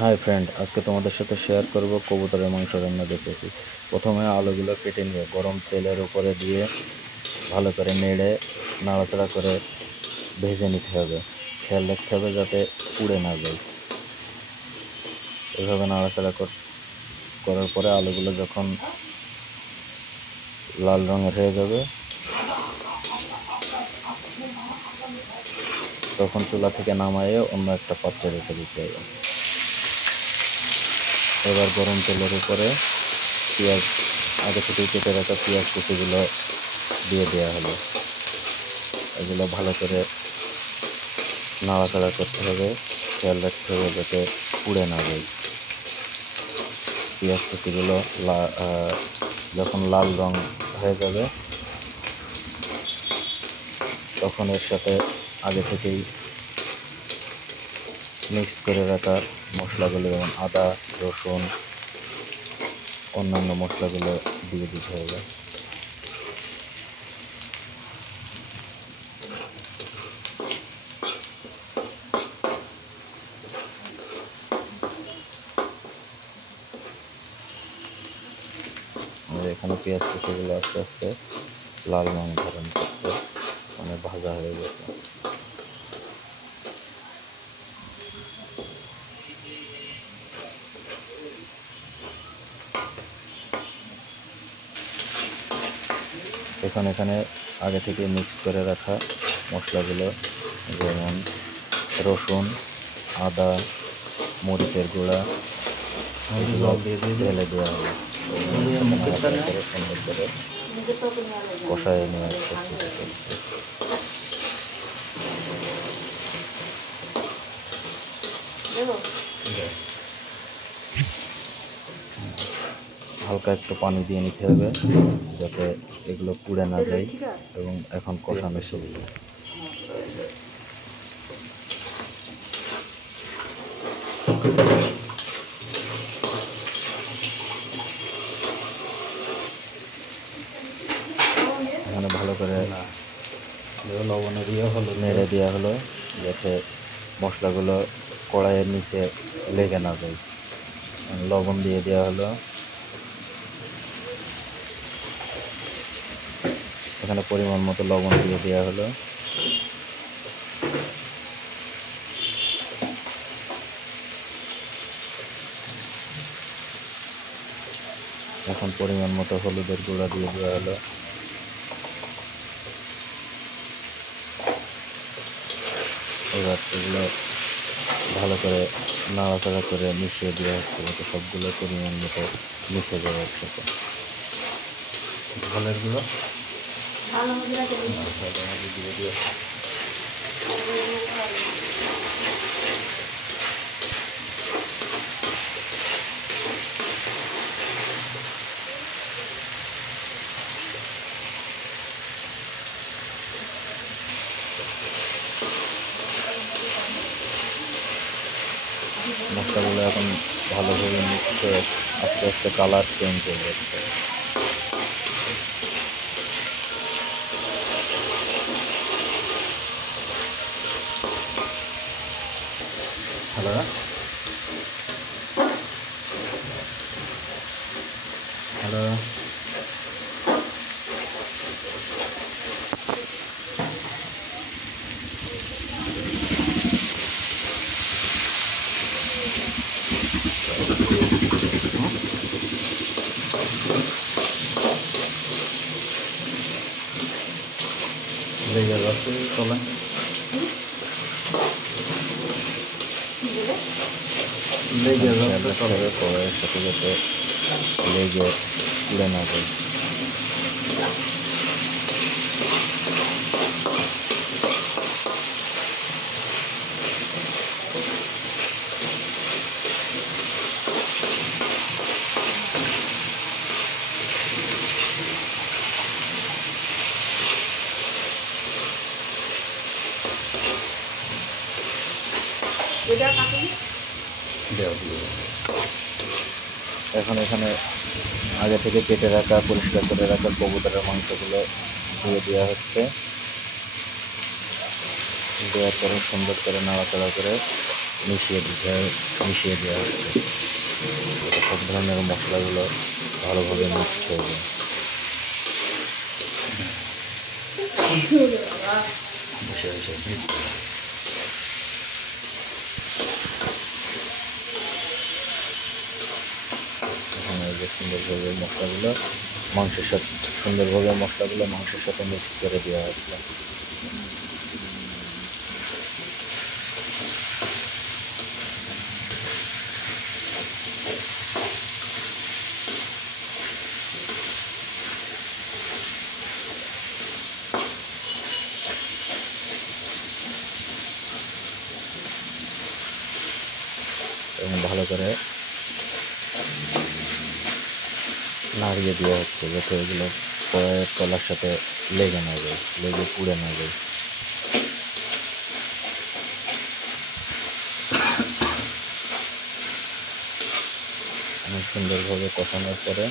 Hi friend, আজকে তোমাদের সাথে শেয়ার করব কবুতরের মাংস রান্না রেসিপি। প্রথমে আলুগুলো কেটে নিয়ে গরম তেলের উপরে দিয়ে ভালো করে নেড়ে নাড়াচাড়া করে ভেজে নিতে হবে। খেয়াল রাখতে হবে যাতে পুড়ে না যায়। এভাবে নাড়াচাড়া করার পরে আলুগুলো যখন লাল রঙের হয়ে যাবে তখন চুলা থেকে নামায়ে অন্য একটা পাত্রে রেখে দিতে হবে। এবার গরম তেলের উপরে পেঁয়াজ, আগে থেকে কেটে রাখা পেঁয়াজ কুচিগুলো দিয়ে দেওয়া হলো। এগুলো ভালো করে নাড়াচাড়া করতে হবে, খেয়াল রাখতে হবে যাতে পুড়ে না যায়। পেঁয়াজ কুচিগুলো যখন লাল রং হয়ে যাবে তখন এর সাথে আগে থেকেই মিক্স করে রাখা মশলাগুলো যেমন আদা, রসুন, অন্যান্য মশলাগুলো দিয়ে দিতে হবে। এখানে পেঁয়াজ কুচিগুলো আস্তে আস্তে লাল রং ধারণ করতে মানে ভাজা হয়ে গেছে। এখানে আগে থেকে মিক্স করে রাখা মশলাগুলো যেমন রসুন, আদা, মরিচের গুঁড়া এগুলো ঢেলে দেওয়া হবে। সুন্দর করে কষায় নেওয়া হালকা একটু পানি দিয়ে নিতে হবে যাতে এগুলো পুড়ে না যায় এবং এখন কষানো শুরু। এখানে ভালো করে লবণ নেড়ে দেওয়া হলো যাতে মশলাগুলো কড়াইয়ের নিচে লেগে না যায়। লবণ দিয়ে দেওয়া হলো। এখানে পরিমাণ মতো লবণ দিয়ে দেওয়া হলো। এখন পরিমাণ মতো হলুদের গুঁড়া দিয়ে দেওয়া হলো। এবার এগুলো ভালো করে নাড়াচাড়া করে মিশিয়ে দেওয়া হচ্ছে যাতে সবগুলো পরিমাণ মতো মিশে যাবে একসাথে। ঝালের গুঁড়ো দিয়ে দিয়ে মশলাগুলো এখন ভালোভাবে মিক্স করে আস্তে আস্তে কালার চেঞ্জ হয়ে যাচ্ছে। হ্যালো হ্যালো লেগে যাচ্ছে চলে লেগে যাচ্ছে চলে কড়াইয়ের সাথে যাতে লেগে পুড়ে না যায়। এখন এখানে আগে থেকে কেটে রাখা পরিষ্কার করে রাখা কবুতরের মাংসগুলো দিয়ে দেওয়া হচ্ছে। দেওয়ার পরে সুন্দর করে নাড়াচাড়া করে মিশিয়ে দেওয়া হচ্ছে। সব ধরনের মশলাগুলো ভালোভাবে মিক্সড হয়ে যায়। এখানে যে সুন্দরভাবে মশলাগুলো মাংসের সাথে মাংসের সাথে মিক্স করে দেওয়া হচ্ছে। এবং ভালো করে নাড়িয়ে দেওয়া হচ্ছে যাতে এগুলো কড়াইয়ের তলার সাথে লেগে পুড়ে না যায়। অনেক সুন্দরভাবে কষানোর পরে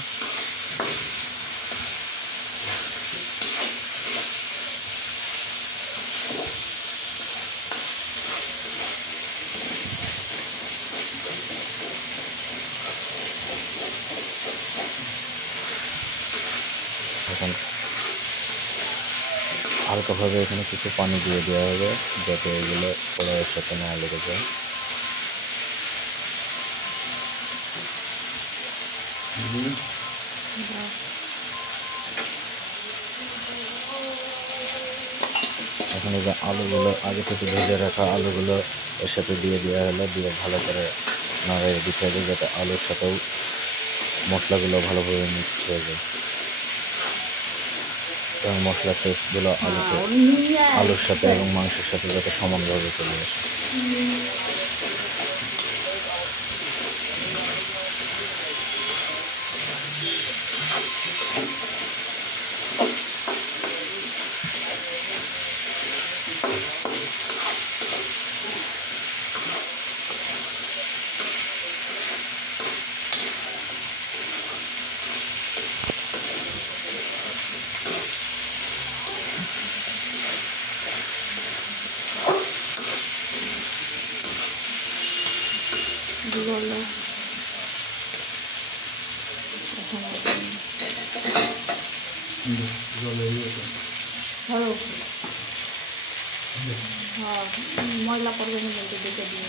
এখন হালকাভাবে এখানে কিছু পানি দিয়ে দেওয়া হবে যাতে এগুলো কড়াইয়ের সাথে না লেগে যায়। এখন এই যে আলুগুলো আগে থেকে ভেজে রাখা আলুগুলো এর সাথে দিয়ে দেওয়া হলো, দিয়ে ভালো করে নাড়িয়ে দিতে হবে যাতে আলুর সাথেও মশলাগুলো ভালোভাবে মিক্স হয়ে যায় এবং মশলার টেস্টগুলো আলুর সাথে এবং মাংসের সাথে যাতে সমানভাবে চলে আসে। ময়লা করবে না বলতে দেখে দিয়ে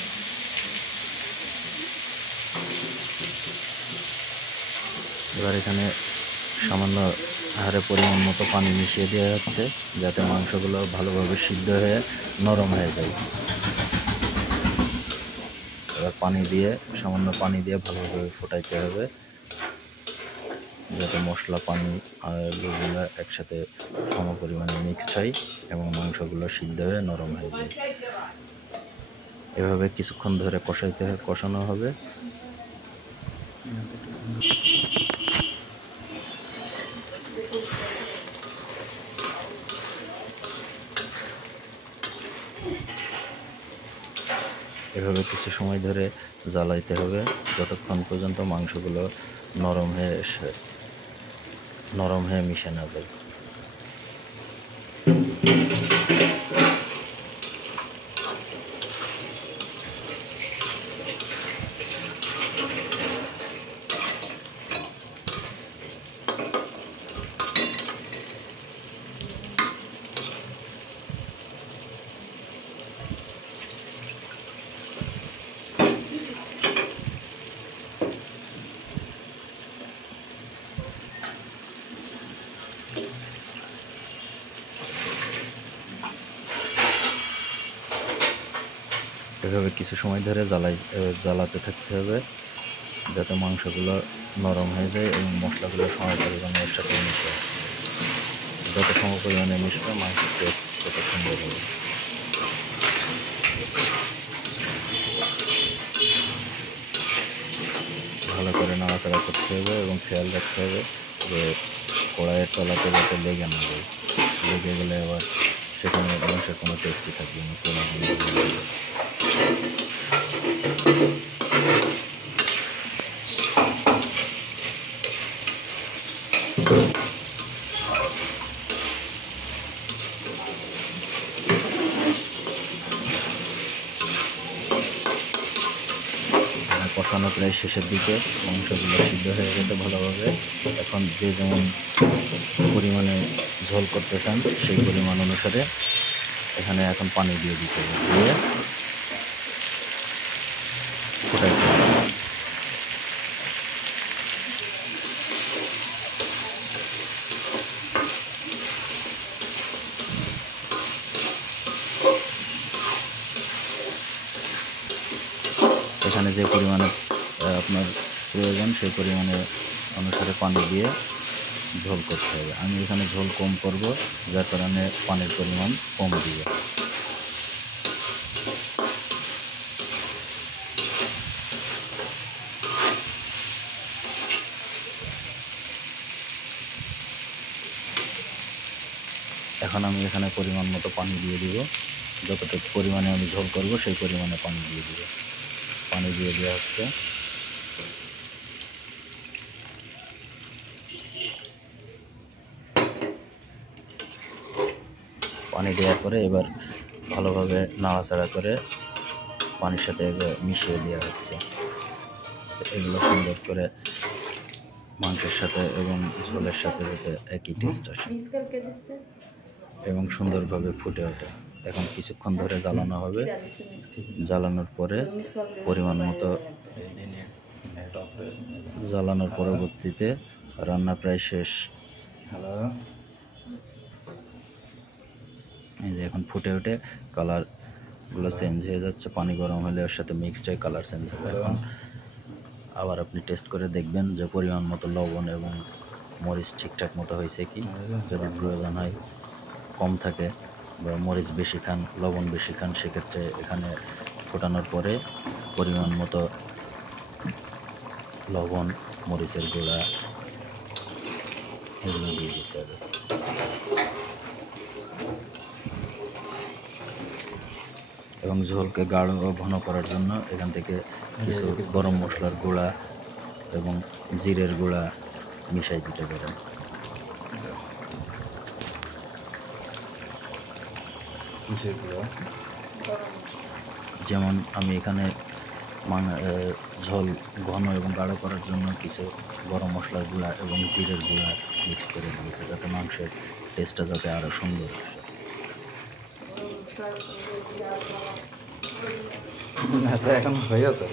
এবার এখানে সামান্য হারে পরিমাণ মতো পানি মিশিয়ে দেওয়া হচ্ছে যাতে মাংসগুলো ভালোভাবে সিদ্ধ হয়ে নরম হয়ে যায়। এবার সামান্য পানি দিয়ে ভালোভাবে ফোটাইতে হবে যাতে মশলা পানি আলুগুলো একসাথে সম পরিমাণে মিক্সড হয় এবং মাংসগুলো সিদ্ধ হয়ে নরম হয়ে যায়। এভাবে কিছুক্ষণ ধরে কষানো হবে। এভাবে কিছু সময় ধরে জ্বালাইতে হবে যতক্ষণ পর্যন্ত মাংসগুলো নরম হয়ে মিশে না যায়। এভাবে কিছু সময় ধরে জ্বালাতে থাকতে হবে যাতে মাংসগুলো নরম হয়ে যায় এবং মশলাগুলো সম পরিমাণে এর সাথে মিশে। যত সম পরিমাণে মিশবে মাংসের টেস্ট তত সুন্দর হবে। ভালো করে নাড়াচাড়া করতে হবে এবং খেয়াল রাখতে হবে যে কড়াইয়ের তলাতে যাতে লেগে না যায়। লেগে গেলে আবার সেখানে মাংসের কোনো টেস্টই থাকবে না, কষানো প্রায় শেষের দিকে, মাংসগুলো সিদ্ধ হয়ে গেছে ভালোভাবে। এখন যে যেমন পরিমাণে ঝোল করতে চান সেই পরিমাণ অনুসারে এখানে এখন পানি দিয়ে দিতে হবে, দিয়ে ফুটাইতে হবে। এখানে যে পরিমাণে আপনার প্রয়োজন সেই পরিমাণে অনুসারে পানি দিয়ে ঝোল করতে হবে। আমি এখানে ঝোল কম করব, যার কারণে পানির পরিমাণ কম দিব। এখন আমি এখানে পরিমাণ মতো পানি দিয়ে দিব, যতটুকু পরিমাণে আমি ঝোল করব সেই পরিমাণে পানি দিয়ে দিব। পানি দিয়ে দেওয়া হচ্ছে। পানি দেওয়ার পরে এবার ভালোভাবে নাড়াচাড়া করে পানির সাথে মিশিয়ে দেওয়া হচ্ছে। এগুলো সুন্দর করে মাংসের সাথে এবং ঝোলের সাথে যাতে একই টেস্ট আসে এবং সুন্দরভাবে ফুটে ওঠে। এখন কিছুক্ষণ ধরে জ্বালানো হবে। জ্বালানোর পরে পরিমাণ মতো জ্বালানোর পরবর্তীতে রান্না প্রায় শেষ। এই যে এখন ফুটে ওঠে, কালারগুলো চেঞ্জ হয়ে যাচ্ছে। পানি গরম হলে ওর সাথে মিক্সড হয়ে কালার চেঞ্জ হবে। এখন আবার আপনি টেস্ট করে দেখবেন যে পরিমাণ মতো লবণ এবং মরিচ ঠিকঠাক মতো হয়েছে কি। যদি প্রয়োজন হয় কম থাকে বা মরিচ বেশি খান, লবণ বেশি খান, সেক্ষেত্রে এখানে ফোটানোর পরে পরিমাণ মতো লবণ, মরিচের গুঁড়া এগুলো দিয়ে দিতে হবে। এবং ঝোলকে গাঢ় ও ঘন করার জন্য এখান থেকে কিছু গরম মশলার গুঁড়া এবং জিরের গুঁড়া মিশাই দিতে পারেন। যেমন আমি এখানে ঝোল ঘন এবং গাঢ় করার জন্য কিছু গরম মশলার গুঁড়া এবং জিরের গুঁড়া মিক্স করে দিয়েছি, যাতে মাংসের টেস্টটা যাতে আরও সুন্দর আসে। এখন হয়ে গেছে।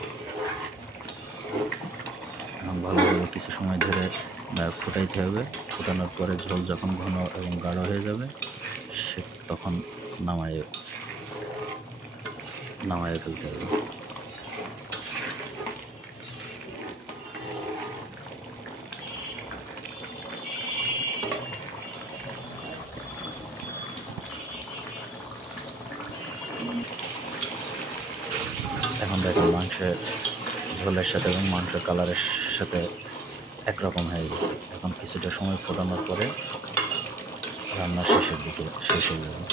এখন ভালোভাবে কিছু সময় ধরে ফুটাইতে হবে। ফুটানোর পরে ঝোল যখন ঘন এবং গাঢ় হয়ে যাবে তখন নামায়ে ফেলতে হবে। এখন দেখেন মাংসের ঝোলের সাথে এবং মাংসের কালারের সাথে একরকম হয়ে গেছে। এখন কিছুটা সময় ফোটানোর পরে রান্নার শেষের দিকে শেষ হয়ে যাবে।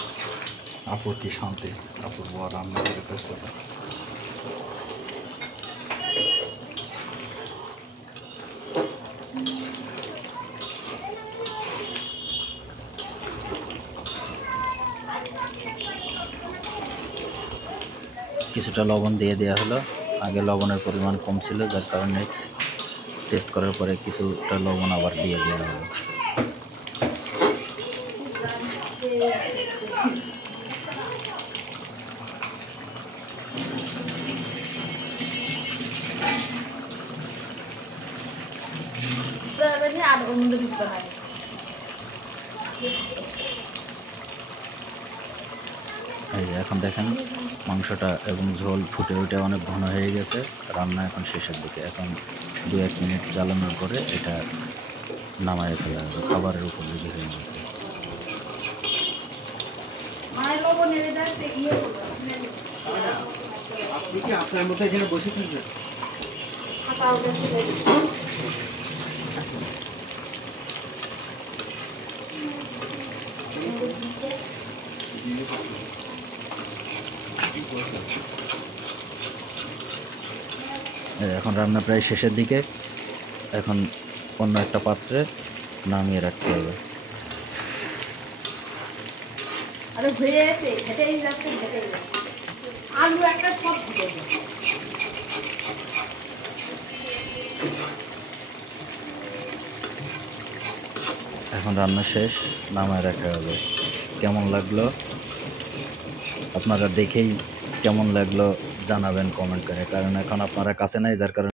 আপুর কি শান্তি, আপুর বউ রান্না করতেছে। কিছুটা লবণ দিয়ে দেওয়া হলো। আগে লবণের পরিমাণ কম ছিল, যার কারণে টেস্ট করার পরে কিছুটা লবণ আবার দিয়ে দেওয়া হলো। এই যে এখন দেখেন মাংসটা এবং ঝোল ফুটে উঠে অনেক ঘন হয়ে গেছে। রান্না এখন শেষের দিকে। এখন 2-1 মিনিট জ্বালানোর পরে এটা নামায় ফেলা হবে। খাবারের উপযোগী হয়ে গেছে। আপনার মতো এখানে বসে থাকবে। এখন রান্না প্রায় শেষের দিকে। এখন অন্য একটা পাত্রে নামিয়ে রাখতে হবে। আলু একটা সব এখন রান্না শেষ, নামায় রাখা হবে। কেমন লাগলো আপনারা দেখেই কেমন লাগলো জানাবেন কমেন্ট করে, কারণ এখন আপনারা কাছে নাই, যার কারণে